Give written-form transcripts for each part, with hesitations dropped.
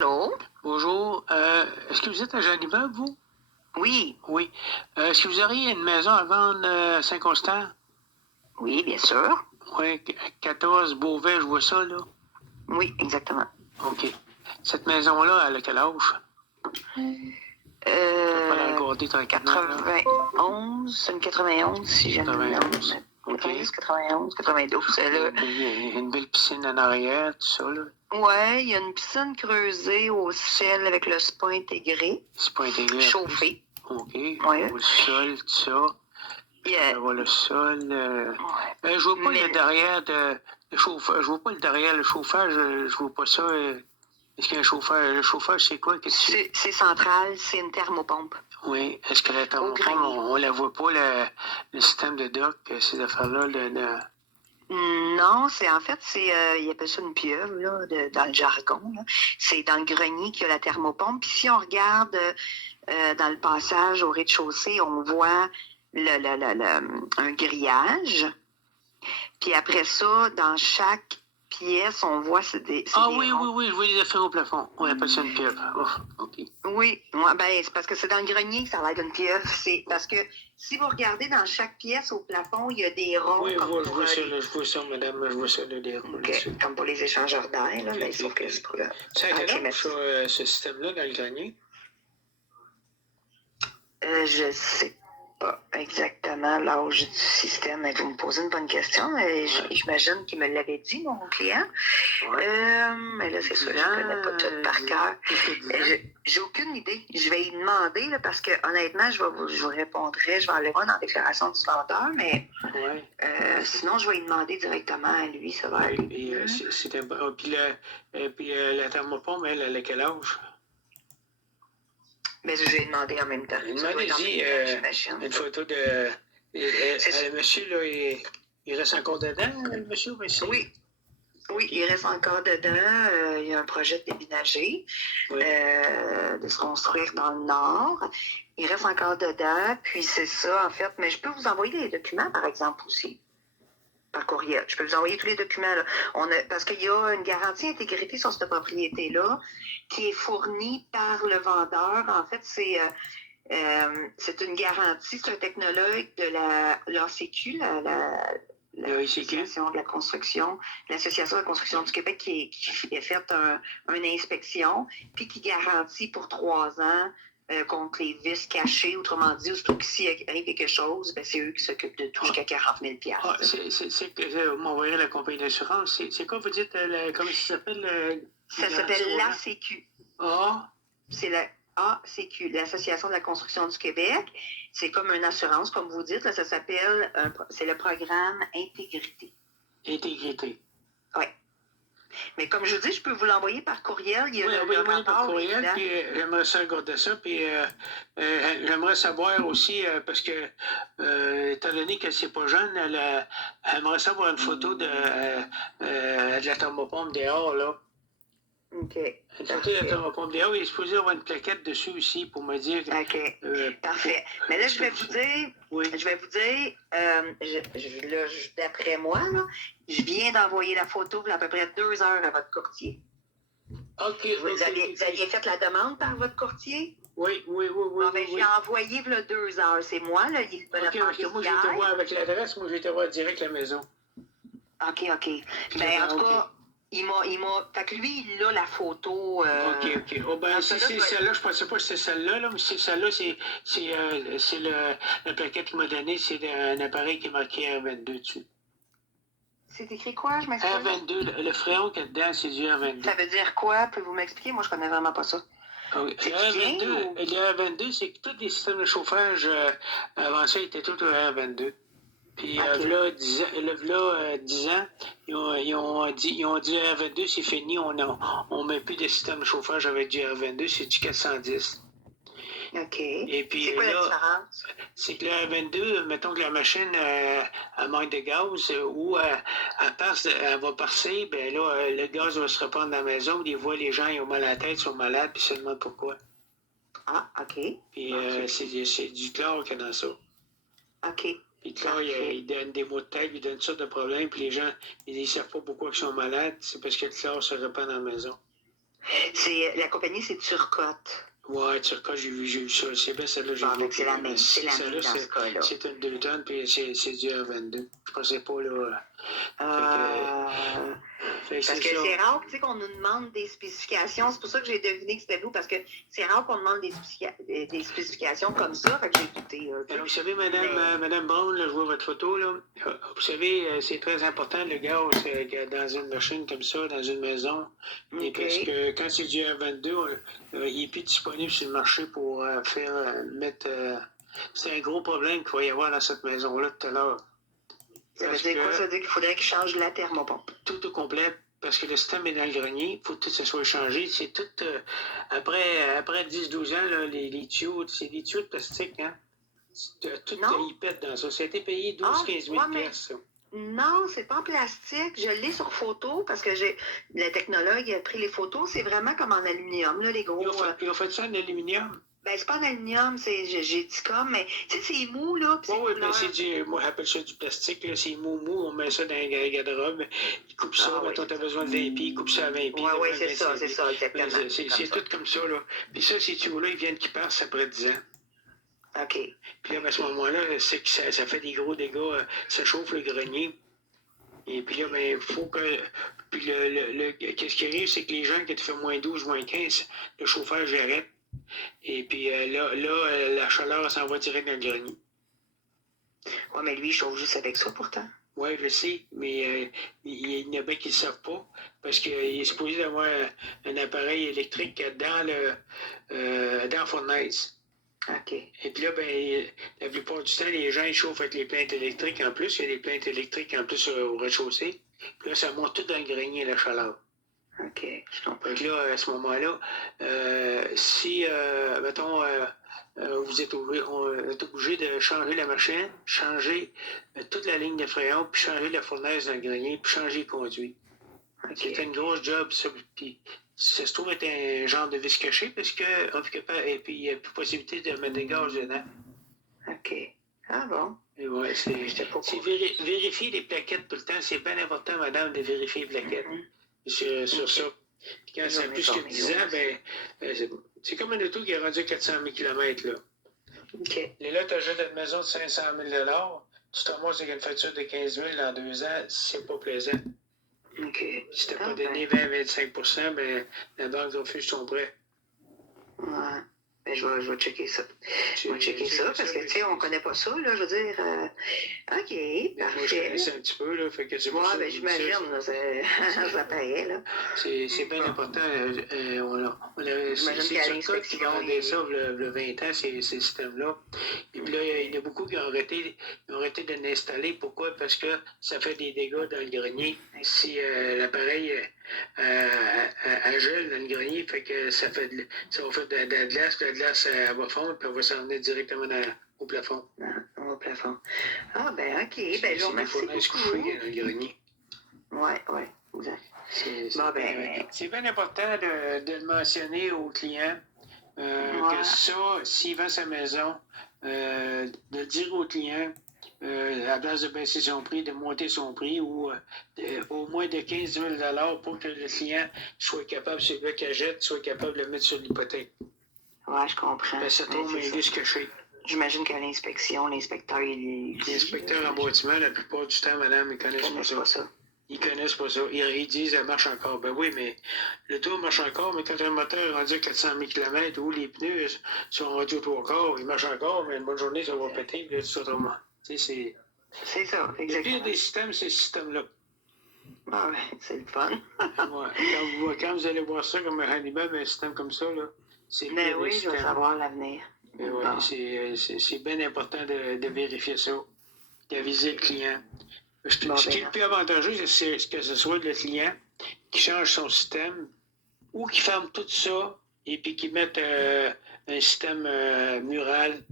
Allô? Bonjour. Est-ce que vous êtes agent d'immeuble, vous? Oui, Oui. Est-ce que vous auriez une maison à vendre à Saint-Constant? oui, bien sûr. Oui, 14 Beauvais, je vois ça, là. Oui, exactement. OK. Cette maison-là, elle a quel âge? Je vais pas la regarder tranquillement, là. 91, c'est une 91, si je ne me 91. trompe. OK. 91, 92, elle a... Il y a une belle piscine en arrière, tout ça, là. Ouais, il y a une piscine creusée au ciel avec le spa intégré, C'est pas intégré. chauffé. OK. Ouais. On voit le sol, tout ça. On voit le sol. Ouais. Je vois pas Mais- le derrière de chauffage. Je vois pas le derrière le chauffage. Je vois pas ça. Est-ce qu'il y a un chauffage? Le chauffage, c'est quoi? C'est central, c'est une thermopompe. Oui. Est-ce que la thermopompe, on la voit pas, le système de dock, ces affaires-là? Non, ils appellent ça une pieuvre, là, dans le jargon, là. C'est dans le grenier qu'il y a la thermopompe. Puis si on regarde dans le passage au rez-de-chaussée, on voit un grillage. Puis après ça, dans chaque pièce, on voit oui, ronds. je vois les affaires au plafond. On appelle ça une pieuvre. Oh, OK. Oui, c'est parce que c'est dans le grenier que ça a l'air d'une pieuvre. C'est parce que si vous regardez dans chaque pièce au plafond, il y a des ronds. Oui, je vois ça, madame. Je vois ça, là, des ronds. Okay. Comme pour les échangeurs d'air, là, mais sauf que c'est pour c'est à quel âge, ce système-là, dans le grenier? Je sais pas exactement l'âge du système, mais vous me posez une bonne question. J'imagine qu'il me l'avait dit, mon client. Ouais. Mais là, c'est sûr, je ne connais pas tout par cœur. J'ai aucune idée. Je vais y demander, là, parce que honnêtement, je vous répondrai, je vais aller voir dans la déclaration du vendeur, mais sinon, je vais y demander directement à lui, ça va aller. Puis la thermopompe, elle a quel âge? Mais je vais demandé en même temps. Demandez-y une photo de... le monsieur, là, il reste encore dedans, le monsieur? Oui, il reste encore dedans. Il y a un projet de déménager, de se construire dans le nord. Il reste encore dedans, puis c'est ça, en fait. Mais je peux vous envoyer les documents, par exemple, aussi, par courriel. Je peux vous envoyer tous les documents, là. Parce qu'il y a une garantie intégrité sur cette propriété-là qui est fournie par le vendeur. En fait, c'est une garantie, c'est un technologue de l'ACQ, l'Association de la construction, l'Association de la construction du Québec qui a fait une inspection, puis qui garantit pour 3 ans contre les vices cachés. Autrement dit, aussitôt s'il arrive quelque chose, c'est eux qui s'occupent de tout jusqu'à 40 000 vous m'envoyez la compagnie d'assurance. C'est quoi, vous dites, comment ça s'appelle? Ça s'appelle l'ACQ. Ah? C'est la ACQ, l'Association de la construction du Québec. C'est comme une assurance, comme vous dites. Là, ça s'appelle, c'est le programme Intégrité. Intégrité. Oui. Mais comme je vous dis, je peux vous l'envoyer par courriel. Il y a envoyez-moi par courriel, puis j'aimerais ça regarder ça. Puis j'aimerais savoir aussi, parce que, étant donné qu'elle n'est pas jeune, elle aimerait savoir une photo de la thermopompe dehors, là. OK. Une photo de la thermopompe dehors, il est supposé avoir une plaquette dessus aussi pour me dire... OK. Parfait. Mais là, je vais vous dire... Oui. Je vais vous dire, d'après moi, là, je viens d'envoyer la photo il y a à peu près 2 heures à votre courtier. OK. Vous aviez fait la demande par votre courtier? Oui. J'ai envoyé il y a 2 heures. C'est moi, là. Parce que moi, j'ai été voir avec l'adresse. Moi, j'ai été voir direct la maison. OK. Mais en tout cas... Il m'a. Fait que lui, il a la photo. OK. Oh, si c'est celle-là, je pensais pas que c'était celle-là, là, mais c'est celle-là, c'est la plaquette qu'il m'a donnée, c'est un appareil qui est marqué R22 dessus. C'est écrit quoi, je m'explique? R22, le fréon qu'il y a dedans, c'est du R22. Ça veut dire quoi? Pouvez-vous m'expliquer? Moi, je connais vraiment pas ça. Le R22, c'est que tous les systèmes de chauffage avant ça étaient tous au R22. Puis, là, 10 ans, ils ont dit R22, c'est fini, on met plus de système de chauffage avec du R22, c'est du 410. OK. Et puis, c'est quoi la différence? C'est que le R22, mettons que la machine elle manque de gaz ou elle va passer, ben là, le gaz va se répandre dans la maison, des fois, les gens ils ont mal à la tête, sont malades, puis ils se demandent pourquoi. Ah, OK. Puis, c'est du chlore qu'il y a dans ça. OK. Puis là, il donne des maux de tête, il donne toutes sortes de problèmes, puis les gens, ils ne savent pas pourquoi ils sont malades, c'est parce que le chlore se répand dans la maison. La compagnie, c'est Turcotte. Ouais, Turcotte, j'ai vu ça. C'est bien celle-là, j'ai vu. C'est la même, dans ce cas-là. C'est une 2 tonnes, puis c'est du R22. Je pensais pas, là. Parce que c'est rare qu'on nous demande des spécifications. C'est pour ça que j'ai deviné que c'était vous, parce que c'est rare qu'on demande des spécifications comme ça. Fait que j'ai douté. Alors, vous savez, Madame Brown, là, je vois votre photo, là. Vous savez, c'est très important, le gaz, dans une machine comme ça, dans une maison. Et parce que quand c'est du R22, il n'est plus disponible sur le marché pour mettre. C'est un gros problème qu'il va y avoir dans cette maison-là tout à l'heure. Ça veut dire quoi? Ça veut dire qu'il faudrait qu'il change la thermopompe. Tout au complet, parce que le système est dans le grenier, il faut que tout ça soit changé. C'est tout, après 10-12 ans, là, les tuyaux, c'est des tuyaux de plastique, hein? Tout il pète dans ça. Ça a été payé 12-15 000 piastres, ça. Non, c'est pas en plastique. Je l'ai sur photo parce que le technologue a pris les photos. C'est vraiment comme en aluminium, là, les gros. Ils ont fait ça en aluminium? Ben, c'est pas en aluminium, j'ai dit comme, mais tu sais, c'est mou, là. Oui, mais moi, j'appelle ça du plastique, là. C'est mou, on met ça dans la garde-robe. Ils coupent ça, mettons, t'as besoin de 20 pieds, ils coupent ça à 20 pieds. Oui, c'est ça, exactement. C'est tout comme ça, là. Puis ça, ces tuyaux-là, ils viennent qui passent après 10 ans. OK. Puis là, à ce moment-là, c'est que ça fait des gros dégâts, ça chauffe le grenier. Et puis là, il faut que. Puis qu'est-ce qui arrive, c'est que les gens qui te font moins 12, moins 15, le chauffage arrête. Et puis la chaleur s'en va direct dans le grenier. Oui, mais lui, il chauffe juste avec ça pourtant. Oui, je sais, mais il y en a bien qui ne le savent pas, parce qu'il est supposé avoir un appareil électrique dans la fournaise. OK. Et puis là, la plupart du temps, les gens ils chauffent avec les plaintes électriques en plus. Il y a des plaintes électriques en plus au rez-de-chaussée. Puis là, ça monte tout dans le grenier, la chaleur. OK, je comprends. Donc là, à ce moment-là, si, mettons, vous êtes obligé de changer la machine, changer toute la ligne de fréon, puis changer la fournaise dans le grenier, puis changer le conduit. Okay. C'est une grosse job, ça. Puis ça se trouve être un genre de vis caché, parce que, et puis il n'y a plus possibilité de mettre des gaz dedans. OK. Ah bon? Oui, c'est vérifier les plaquettes tout le temps. C'est bien important, madame, de vérifier les plaquettes sur ça. Puis quand ça a plus que 10 ans, c'est comme un auto qui est rendu à 400 000 km, là. OK. Et là, tu achètes une maison de 500 000 tu te ramasses avec une facture de 15 000 dans 2 ans, c'est pas plaisant. OK. Si tu n'as pas donné 20-25 %, la banque refuse ton prêt. Ouais. Ben, je vais checker ça. Je vais checker ça parce que, tu sais, on ne connaît pas ça, là. Je veux dire, OK, parfait. Moi, je connais un petit peu, là. Fait que c'est pour ça. Ben, j'imagine, là, ça paraît, là. C'est bien important. J'imagine qu'à l'inspection, qui vendait ça, le 20 ans, ces systèmes-là. Et puis là, il y en a beaucoup qui ont arrêté de l'installer. Pourquoi? Parce que ça fait des dégâts dans le grenier. Si l'appareil gèle dans le grenier, fait que ça va faire de la glace. La glace, elle va fondre, puis elle va s'en venir directement au plafond. Au plafond. Ah, ben, OK. Ben, je vous remercie beaucoup. Dans le grenier. Oui, exact. C'est bien important de le mentionner aux clients que ça, s'il vend sa maison, de le dire aux clients, à la place de baisser son prix, de monter son prix ou au moins de 15 000 pour que le client soit capable, celui qui achète, soit capable de le mettre sur l'hypothèque. Oui, je comprends. Ça tombe un risque caché. J'imagine qu'à l'inspection, l'inspecteur, L'inspecteur en bâtiment, la plupart du temps, madame, ils connaissent pas ça. Ils connaissent pas ça. Ils disent, elle marche encore. Ben oui, mais le tour marche encore, mais quand un moteur est rendu à 400 000 km ou les pneus sont rendus au 3/4, il marche encore, mais une bonne journée, ça va péter, puis là, tout autrement. C'est ça, exactement. Le pire des systèmes, c'est ce système-là. Ah ouais, c'est le fun. Quand vous allez voir ça comme un Hannibal, un système comme ça, là, c'est mais oui, je veux savoir l'avenir. C'est bien important de vérifier ça, d'aviser le client. Ce qui est le plus avantageux, c'est que ce soit le client qui change son système ou qui ferme tout ça et puis qui mette un système mural,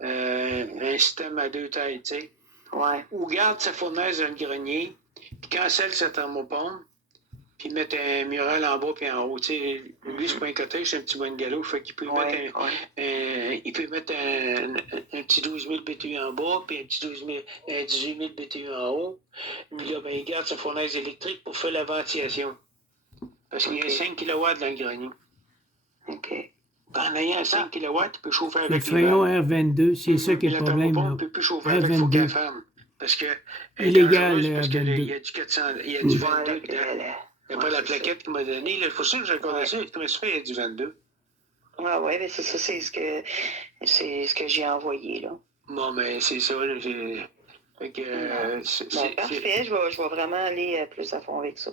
un système à 2 tailles, tu sais. Ouais. Ou garde sa fournaise dans le grenier, puis cancelle sa thermopompe, puis mettre un mural en bas puis en haut. Tu sais, lui, c'est pas un cottage, c'est un petit bungalow. Fait qu'il peut mettre un petit 12 000 BTU en bas, puis un petit 18 000 BTU en haut. Puis là, il garde sa fournaise électrique pour faire la ventilation. Parce qu'il y a 5 kW dans le grenier. OK. En ayant 5 kW, il peut chauffer avec Le les freon valves. R22, c'est ça qui est le problème. La là. thermopompe ne peut plus chauffer avec, il faut qu'elle ferme. Parce que elle est Illégal, dangereuse, le parce qu'il R22. y a du 400, il y a du 22 Ouais, dedans. Il n'y a ouais, pas la c'est plaquette qu'il m'a donnée. Il faut ça que j'ai connaissé. Comment ça fait, il y a du 22? ça. Ouais, mais c'est ça, c'est ce que j'ai envoyé, là. Bon, mais c'est ça. Là, fait que, Bon, parfait, je vais vraiment aller plus à fond avec ça.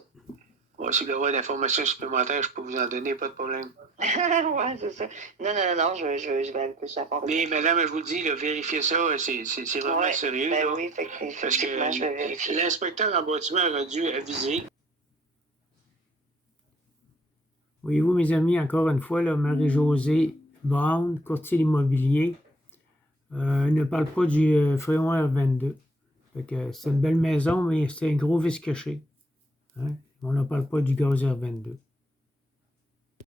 Moi, si vous avez d'informations supplémentaires, je peux vous en donner, pas de problème. Ouais, c'est ça. Non, je vais aller plus à fond avec Mais ça. madame, je vous le dis, là, vérifiez ça, c'est vraiment Ouais, sérieux. ben là. oui, Parce que effectivement, je vais vérifier. l'inspecteur en bâtiment aurait dû aviser. Voyez-vous, mes amis, encore une fois, là, Marie-Josée Brown, courtier immobilier, ne parle pas du Freon R22. Fait que c'est une belle maison, mais c'est un gros vice caché. Hein? On ne parle pas du gaz R22.